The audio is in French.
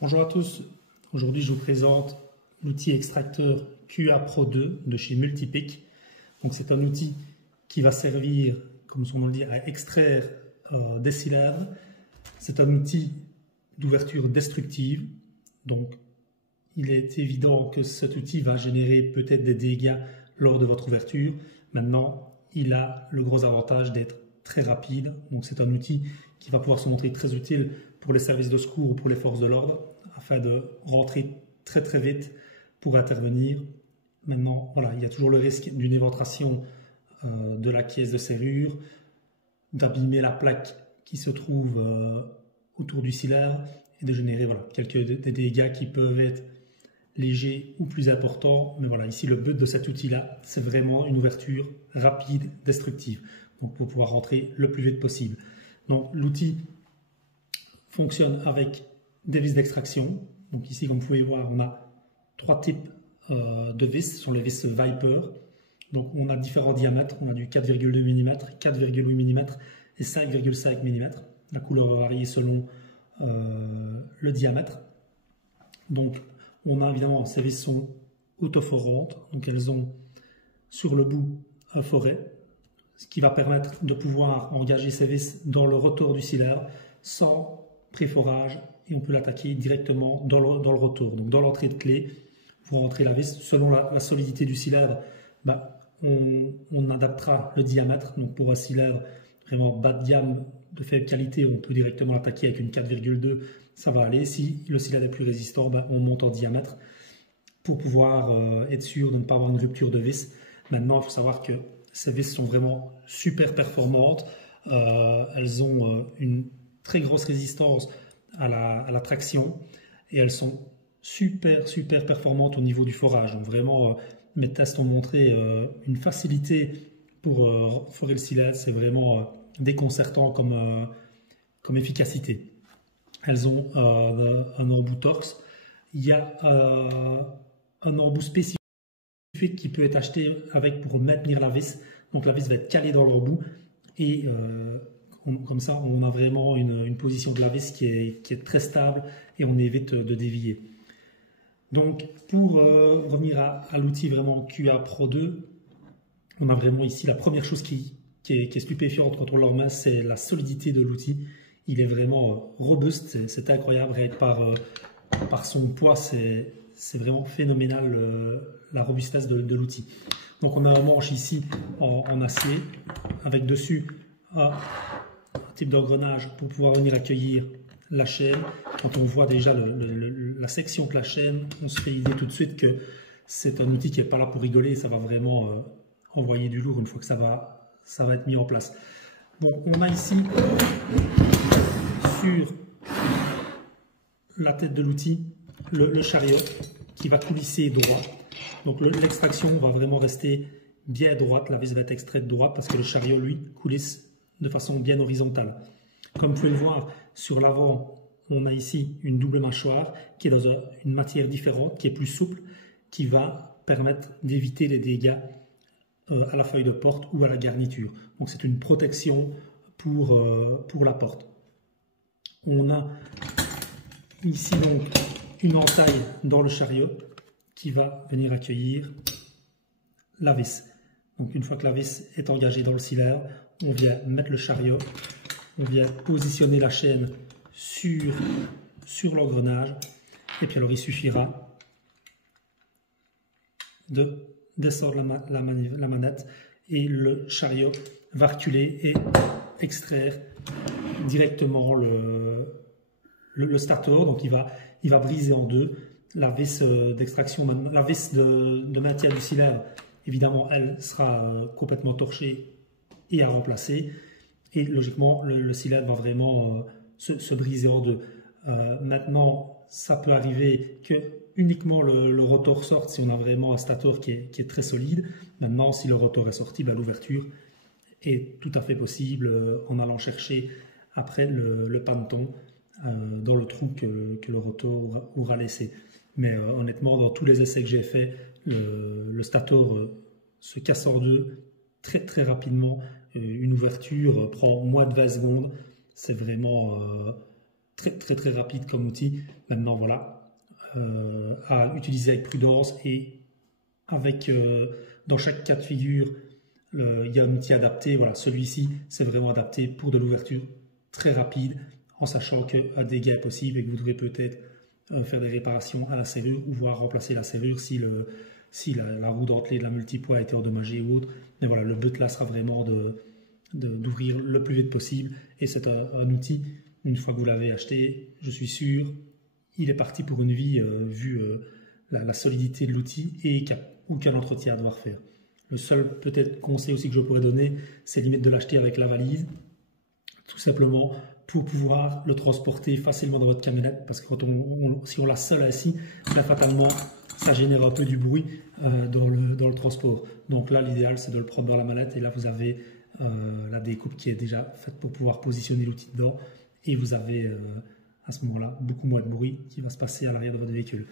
Bonjour à tous, aujourd'hui je vous présente l'outil extracteur QA Pro 2 de chez Multipic. Donc c'est un outil qui va servir, comme son nom le dit, à extraire des cylindres. C'est un outil d'ouverture destructive, donc il est évident que cet outil va générer peut-être des dégâts lors de votre ouverture. Maintenant, il a le gros avantage d'être très rapide, donc c'est un outil qui va pouvoir se montrer très utile pour les services de secours ou pour les forces de l'ordre, afin de rentrer très très vite pour intervenir. Maintenant, voilà, il y a toujours le risque d'une éventration de la caisse de serrure, d'abîmer la plaque qui se trouve autour du cylindre et de générer des dégâts qui peuvent être légers ou plus importants. Mais voilà, ici le but de cet outil-là, c'est vraiment une ouverture rapide, destructive, donc pour pouvoir rentrer le plus vite possible. Donc l'outil fonctionne avec des vis d'extraction. Donc ici, comme vous pouvez voir, on a trois types de vis, ce sont les vis Viper. Donc on a différents diamètres, on a du 4,2 mm, 4,8 mm et 5,5 mm. La couleur va varier selon le diamètre. Donc on a évidemment, ces vis sont autoforantes, donc elles ont sur le bout un foret, ce qui va permettre de pouvoir engager ces vis dans le rotor du cylindre sans préforage, et on peut l'attaquer directement dans le rotor. Donc dans l'entrée de clé, vous rentrez la vis. Selon la solidité du cylindre, on adaptera le diamètre. Donc pour un cylindre vraiment bas de gamme, de faible qualité, on peut directement l'attaquer avec une 4,2, ça va aller. Si le cylindre est plus résistant, on monte en diamètre pour pouvoir être sûr de ne pas avoir une rupture de vis. Maintenant, il faut savoir que ces vis sont vraiment super performantes. Elles ont une très grosse résistance à la traction et elles sont super performantes au niveau du forage. Donc vraiment, mes tests ont montré une facilité pour forer le cylindre. C'est vraiment déconcertant comme efficacité. Elles ont un embout Torx. Il y a un embout spécifique qui peut être acheté avec pour maintenir la vis. Donc la vis va être calée dans l'embout et comme ça, on a vraiment une position de la vis qui est très stable et on évite de dévier. Donc, pour revenir à l'outil vraiment QA Pro 2, on a vraiment ici la première chose qui est stupéfiante quand on le remet, c'est la solidité de l'outil. Il est vraiment robuste, c'est incroyable, rien que par son poids, c'est vraiment phénoménal la robustesse de l'outil. Donc, on a un manche ici en acier avec dessus un type d'engrenage pour pouvoir venir accueillir la chaîne. Quand on voit déjà la section de la chaîne, on se fait idée tout de suite que c'est un outil qui n'est pas là pour rigoler, ça va vraiment envoyer du lourd une fois que ça va être mis en place. Bon, on a ici sur la tête de l'outil le chariot qui va coulisser droit. Donc l'extraction va vraiment rester bien droite, la vis va être extraite droite parce que le chariot, lui, coulisse de façon bien horizontale. Comme vous pouvez le voir, sur l'avant, on a ici une double mâchoire qui est dans une matière différente, qui est plus souple, qui va permettre d'éviter les dégâts à la feuille de porte ou à la garniture. Donc c'est une protection pour la porte. On a ici donc une entaille dans le chariot qui va venir accueillir la vis. Donc une fois que la vis est engagée dans le cylindre, on vient mettre le chariot, on vient positionner la chaîne sur l'engrenage et puis alors il suffira de descendre la manette et le chariot va reculer et extraire directement le stator. Donc il va briser en deux la vis d'extraction, la vis de maintien du cylindre. Évidemment, elle sera complètement torchée et à remplacer. Et logiquement, le cylindre va vraiment se briser en deux. Maintenant, ça peut arriver que uniquement le rotor sorte si on a vraiment un stator qui est très solide. Maintenant, si le rotor est sorti, l'ouverture est tout à fait possible en allant chercher après le panneton dans le trou que le rotor aura laissé. Mais honnêtement, dans tous les essais que j'ai faits, le stator se casse en deux très rapidement. Une ouverture prend moins de 20 secondes. C'est vraiment très rapide comme outil. Maintenant, voilà, à utiliser avec prudence et avec, dans chaque cas de figure, il y a un outil adapté. Voilà, celui-ci, c'est vraiment adapté pour de l'ouverture très rapide, en sachant qu'un dégât est possible et que vous devrez peut-être faire des réparations à la serrure ou voire remplacer la serrure si la roue dentelée de la multipoids a été endommagée ou autre. Mais voilà, le but là sera vraiment d'ouvrir le plus vite possible. Et c'est un outil, une fois que vous l'avez acheté, je suis sûr, il est parti pour une vie vu la solidité de l'outil et aucun entretien à devoir faire. Le seul peut-être conseil aussi que je pourrais donner, c'est limite de l'acheter avec la valise, tout simplement pour pouvoir le transporter facilement dans votre camionnette, parce que si on l'a seul assis, là, fatalement, ça génère un peu du bruit dans le transport. Donc là, l'idéal, c'est de le prendre dans la mallette, et là, vous avez la découpe qui est déjà faite pour pouvoir positionner l'outil dedans, et vous avez à ce moment-là beaucoup moins de bruit qui va se passer à l'arrière de votre véhicule.